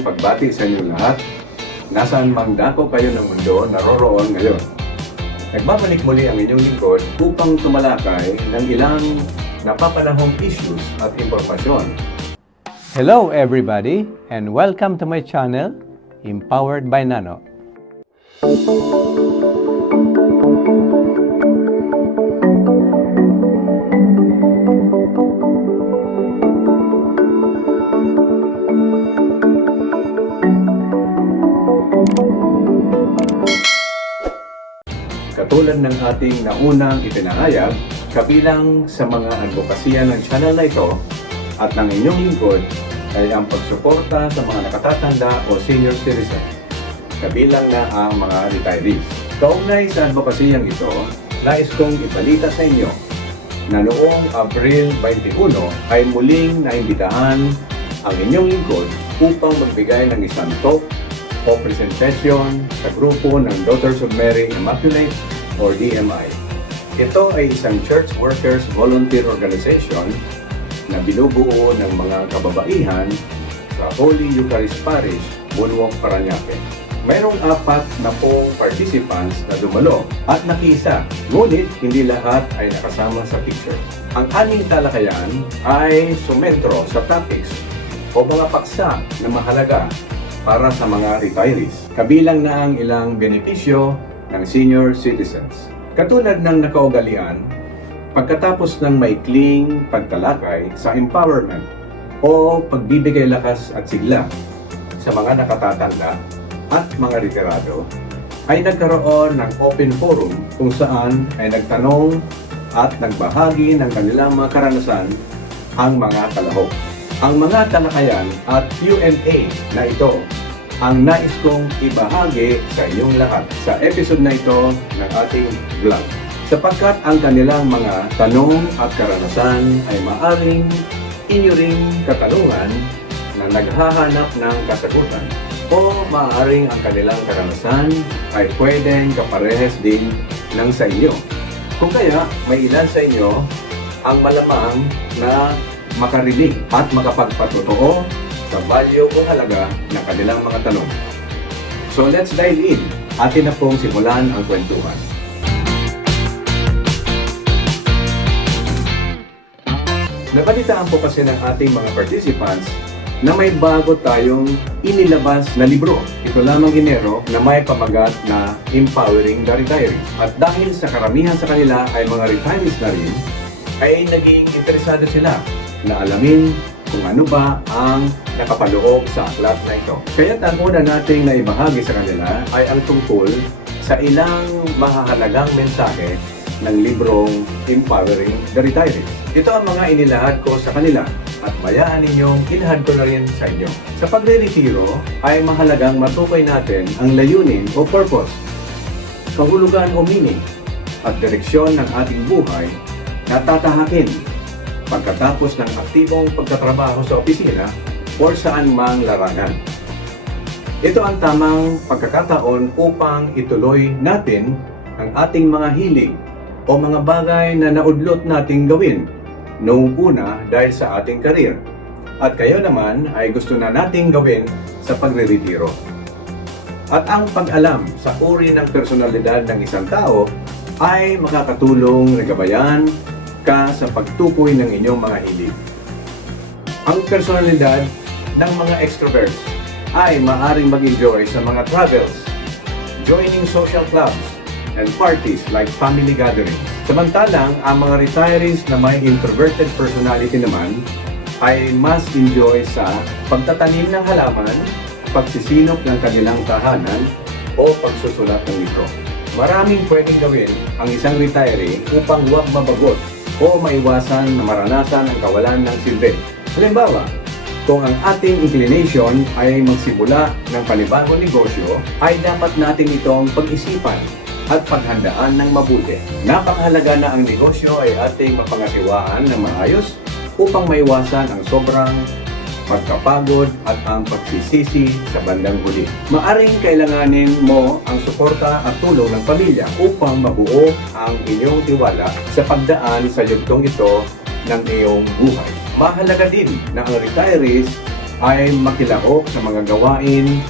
isang pagbati sa inyo lahat. Nasaan mang dako kayo ng mundo naroroon ngayon. Nagbabalik muli ang inyong lingkod upang tumalakay ng ilang napapanahong issues at impormasyon. Hello everybody and welcome to my channel, Empowered by Nano. Katulad ng ating naunang ipinahayag, kabilang sa mga advokasya ng channel na ito at ng inyong lingkod ay ang pagsuporta sa mga nakatatanda o senior citizen, kabilang na ang mga retirees. Kaugnay sa advokasyang ito, nais kong ibalita sa inyo na noong Abril 21 ay muling naimbitahan ang inyong lingkod upang magbigay ng isang talk o presentation sa grupo ng Daughters of Mary Immaculate or DMI. Ito ay isang church workers volunteer organization na binubuo ng mga kababaihan sa Holy Eucharist Parish, Bulwok, Parañaque. Mayroong 40 participants na dumalo at nakiisa, ngunit hindi lahat ay nakasama sa picture. Ang aming talakayan ay sumentro sa topics o mga paksa na mahalaga para sa mga retirees, kabilang na ang ilang benepisyo ng senior citizens. Katulad ng nakaugalian, pagkatapos ng maikling pagtalakay sa empowerment o pagbibigay lakas at sigla sa mga nakatatanda at mga retirado, ay nagkaroon ng open forum kung saan ay nagtanong at nagbahagi ng kanilang mga karanasan ang mga kalahok. Ang mga talakayan at Q&A na ito ang nais kong ibahagi sa inyong lahat sa episode na ito ng ating vlog. Sapagkat ang kanilang mga tanong at karanasan ay maaring inyo ring katanungan na naghahanap ng kasagutan o maaaring ang kanilang karanasan ay pwedeng kaparehas din ng sa inyo. Kung kaya, may ilan sa inyo ang malamang na makarinig at makapagpatotoo sa value o halaga ng kanilang mga tanong. So let's dive in. Atin na pong simulan ang kwentuhan. Nabalitaan po kasi ng ating mga participants na may bago tayong inilabas na libro. Ito lamang Enero na may pamagat na Empowering the Retirees. At dahil sa karamihan sa kanila ay mga retirees na rin, ay naging interesado sila na alamin kung ano ba ang nakapaloob sa aklat na ito. Kaya ang una nating naibahagi sa kanila ay ang tungkol sa ilang mahahalagang mensahe ng librong Empowering the Retirees. Ito ang mga inilahad ko sa kanila at mayaan ninyong ilahad ko na rin sa inyo. Sa pagre-retiro ay mahalagang matukoy natin ang layunin o purpose, kahulugan o meaning at direksyon ng ating buhay na tatahakin pagkatapos ng aktibong pagtatrabaho sa opisina o saan mang larangan. Ito ang tamang pagkakataon upang ituloy natin ang ating mga hilig o mga bagay na naudlot nating gawin noong una dahil sa ating karir. At kayo naman ay gusto na nating gawin sa pagre-retiro. At ang pag-alam sa uri ng personalidad ng isang tao ay makakatulong na gabayan ka sa pagtukoy ng inyong mga hilig. Ang personalidad ng mga extroverts ay maaring mag-enjoy sa mga travels, joining social clubs, and parties like family gatherings. Samantalang, ang mga retirees na may introverted personality naman ay mas enjoy sa pagtatanim ng halaman, pagsisinop ng kanilang tahanan, o pagsusulat ng libro. Maraming pwedeng gawin ang isang retiree upang huwag mabagot o maiwasan na maranasan ang kawalan ng silbi. Halimbawa, kung ang ating inclination ay magsimula ng panibagong negosyo, ay dapat natin itong pag-isipan at paghandaan ng mabuti. Napakahalaga na ang negosyo ay ating mapangasiwaan ng maayos upang maiwasan ang sobrang pagkapagod at ang pagsisisi sa bandang huli. Maaring kailanganin mo ang suporta at tulong ng pamilya upang mabuo ang inyong tiwala sa pagdaan sa yugtong ito ng iyong buhay. Mahalaga din na ang retirees ay makilahok sa mga gawain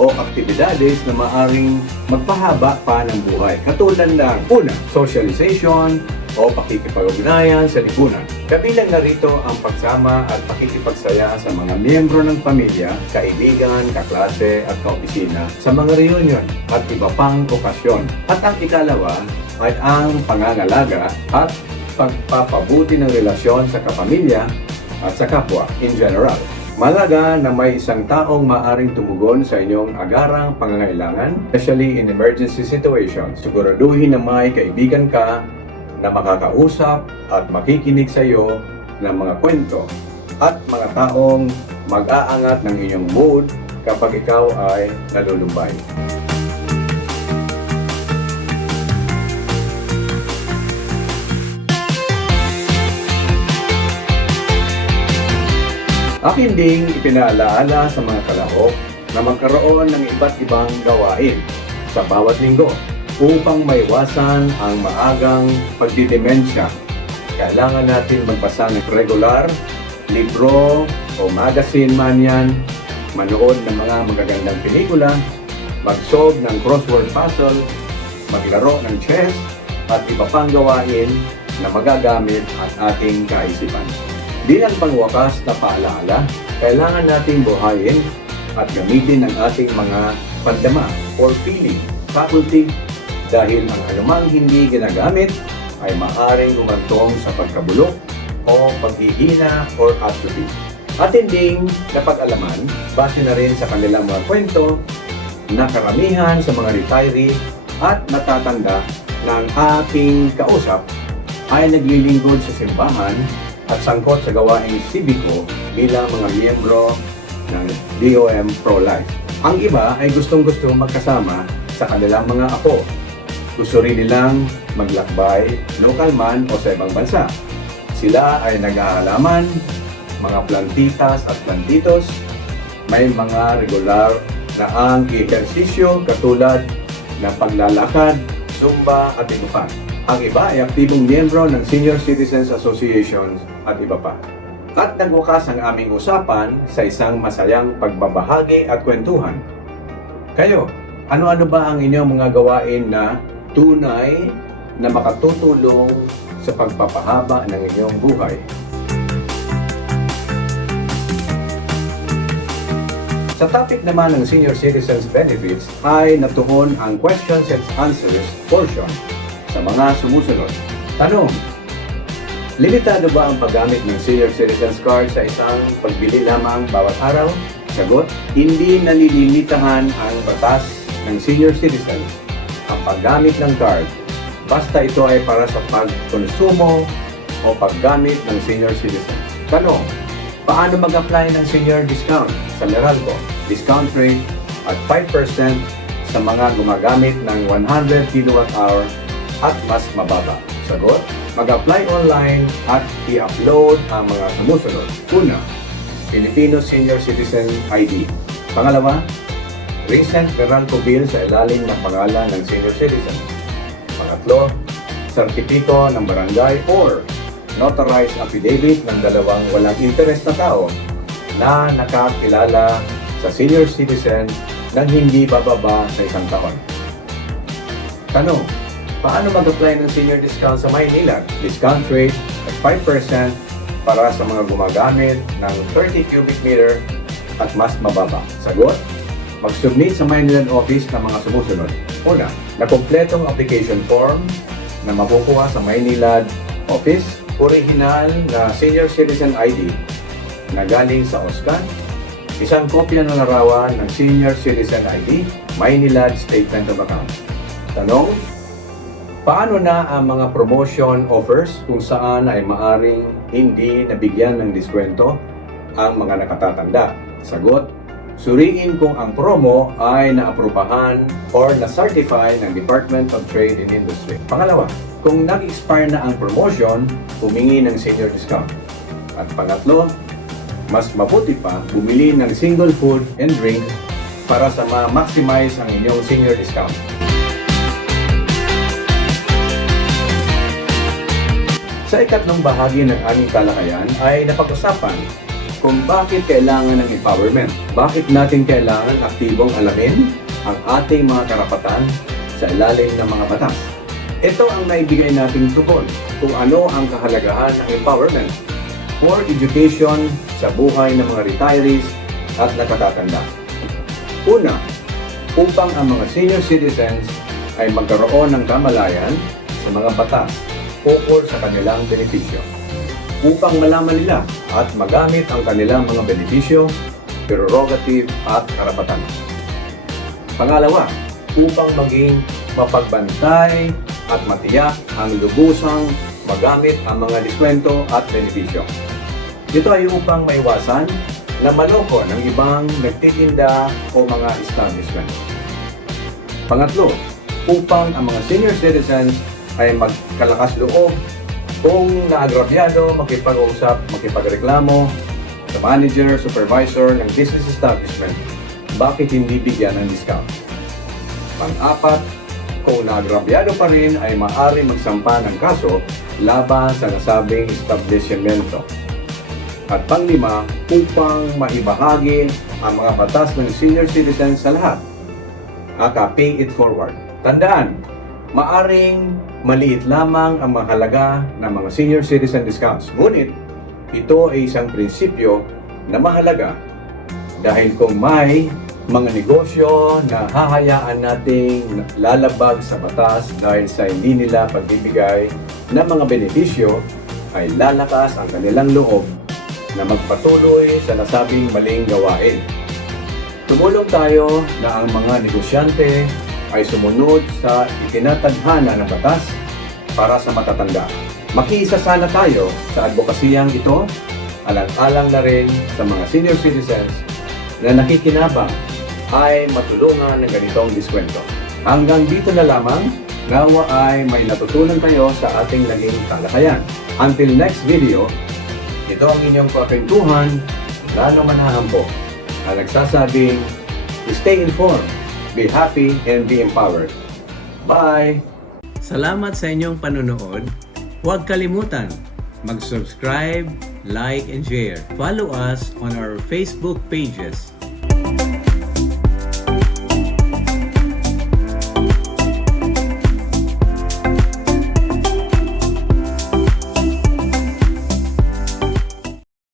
o aktibidades na maaring magpahaba pa ng buhay. Katulad ng una, socialization o pakikipag-ugnayan sa lipunan. Kabilang na rito ang pagsama at pakikipagsaya sa mga miyembro ng pamilya, kaibigan, kaklase at kaopisina sa mga reunion at iba pang okasyon. At ang ikalawa ay ang pangangalaga at pagpapabuti ng relasyon sa kapamilya at sa kapwa in general. Malaga na may isang taong maaring tumugon sa inyong agarang pangangailangan, especially in emergency situations. Siguraduhin na may kaibigan ka na makakausap at makikinig sa iyo ng mga kwento at mga taong mag-aangat ng inyong mood kapag ikaw ay nalulumbay. Akin ding ipinaalaala sa mga kalahok na magkaroon ng iba't ibang gawain sa bawat linggo upang maiwasan ang maagang pagdidemensya. Kailangan natin magbasa ng regular, libro o magazine man yan, manood ng mga magagandang pelikula, mag-solve ng crossword puzzle, maglaro ng chess at iba pang gawain na magagamit ang ating kaisipan. Bilang pangwakas na paalaala, kailangan nating buhayin at gamitin ang ating mga pandama or feeling, faculty, dahil ang anumang hindi ginagamit ay maaaring gumantong sa pagkabulok o paghihina or atrophy. Atin ding napag-alaman, base na rin sa kanilang mga kwento, na karamihan sa mga retiree at matatanda ng ating kausap ay naglilingkod sa simbahan at sangkot sa gawaing sibiko bilang mga miyembro ng DOM Pro-Life. Ang iba ay gustong-gusto magkasama sa kanilang mga apo. Gusto rin nilang maglakbay, local man o sa ibang bansa. Sila ay nag-aalaman, mga plantitas at plantitos, may mga regular na ang ehersisyo katulad ng paglalakad, zumba at iba pa. Ang iba ay aktibong miyembro ng Senior Citizens Association at iba pa. At nagwakas ang aming usapan sa isang masayang pagbabahagi at kwentuhan. Kayo, ano-ano ba ang inyong mga gawain na tunay na makatutulong sa pagpapahaba ng inyong buhay? Sa topic naman ng Senior Citizens Benefits ay natuon ang questions and answers portion sa mga sumusunod. Tanong: limitado ba ang paggamit ng Senior Citizens Card sa isang pagbili lamang bawat araw? Sagot: hindi nalilimitahan ang batas ng senior citizens ang paggamit ng card basta ito ay para sa pagkonsumo o paggamit ng senior citizen. Tanong: paano mag-apply ng senior discount sa Meralco? Discount rate at 5% sa mga gumagamit ng 100 kWh at mas mababa. Sagot: mag-apply online at i-upload ang mga sumusunod. Una, Filipino Senior Citizen ID. Pangalawa, recent Meralco bill sa ilalim ng pangalan ng senior citizen. Pangatlo, sertipiko ng barangay or notarized affidavit ng dalawang walang interest na tao na nakakilala sa senior citizen nang hindi bababa sa 1 taon. Tanong: paano mag-apply ng senior discount sa Maynila? Discount rate at 5% para sa mga gumagamit ng 30 cubic meter at mas mababa. Sagot: mag-submit sa Maynila office ng mga sumusunod. Una, na kompletong application form na makukuha sa Maynila office, original na senior citizen ID na galing sa OSCAN, isang kopya ng larawan ng senior citizen ID, Maynila Statement of Account. Tanong: paano na ang mga promotion offers kung saan ay maaring hindi nabigyan ng diskwento ang mga nakatatanda? Sagot: suriin kung ang promo ay naaprubahan or na-certify ng Department of Trade and Industry. Pangalawa, kung nag-expire na ang promotion, humingi ng senior discount. At pangatlo, mas mabuti pa, bumili ng single food and drink para sa ma-maximize ang inyong senior discount. Sa ikatlong bahagi ng aming talakayan ay napag-usapan kung bakit kailangan ng empowerment. Bakit natin kailangan aktibong alamin ang ating mga karapatan sa ilalim ng mga batas. Ito ang naibigay nating tugon kung ano ang kahalagahan ng empowerment for education sa buhay ng mga retirees at nakatatanda. Una, upang ang mga senior citizens ay magkaroon ng kamalayan sa mga batas ukol sa kanilang benepisyo. Upang malaman nila at magamit ang kanilang mga benepisyo, prerogative at karapatan. Pangalawa, upang maging mapagbantay at matiyak ang lubusang magamit ang mga diskwento at benepisyo. Ito ay upang maiwasan na maloko ng ibang nagtitinda o mga establishment. Pangatlo, upang ang mga senior citizens ay magkalakas loob kung naagrabyado, makipag-usap, makipagreklamo sa manager, supervisor ng business establishment, bakit hindi bigyan ng discount? Pang-apat, kung naagrabyado pa rin ay maaari magsampa ng kaso laban sa nasabing establishmento. At pang-lima, upang maibahagi ang mga batas ng senior citizens sa lahat. Pay it forward. Tandaan, maaring maliit lamang ang mahalaga ng mga senior citizen discounts. Ngunit, ito ay isang prinsipyo na mahalaga dahil kung may mga negosyo na hahayaan nating lalabag sa batas dahil sa hindi nila pagbibigay ng mga benepisyo, ay lalakas ang kanilang loob na magpatuloy sa nasabing maling gawain. Tumulong tayo na ang mga negosyante ay sumunod sa itinatadhana ng batas para sa matatanda. Makiisa sana tayo sa advokasiyang ito, alang-alang na rin sa mga senior citizens na nakikinabang ay matulungan ng ganitong diskwento. Hanggang dito na lamang, nawa ay may natutunan kayo sa ating naging talakayan. Until next video, ito ang inyong kakwentuhan, Lano Manahampo, ang nagsasabing, stay informed, be happy, and be empowered. Bye! Salamat sa inyong panunood. Huwag kalimutan mag-subscribe, like, and share. Follow us on our Facebook pages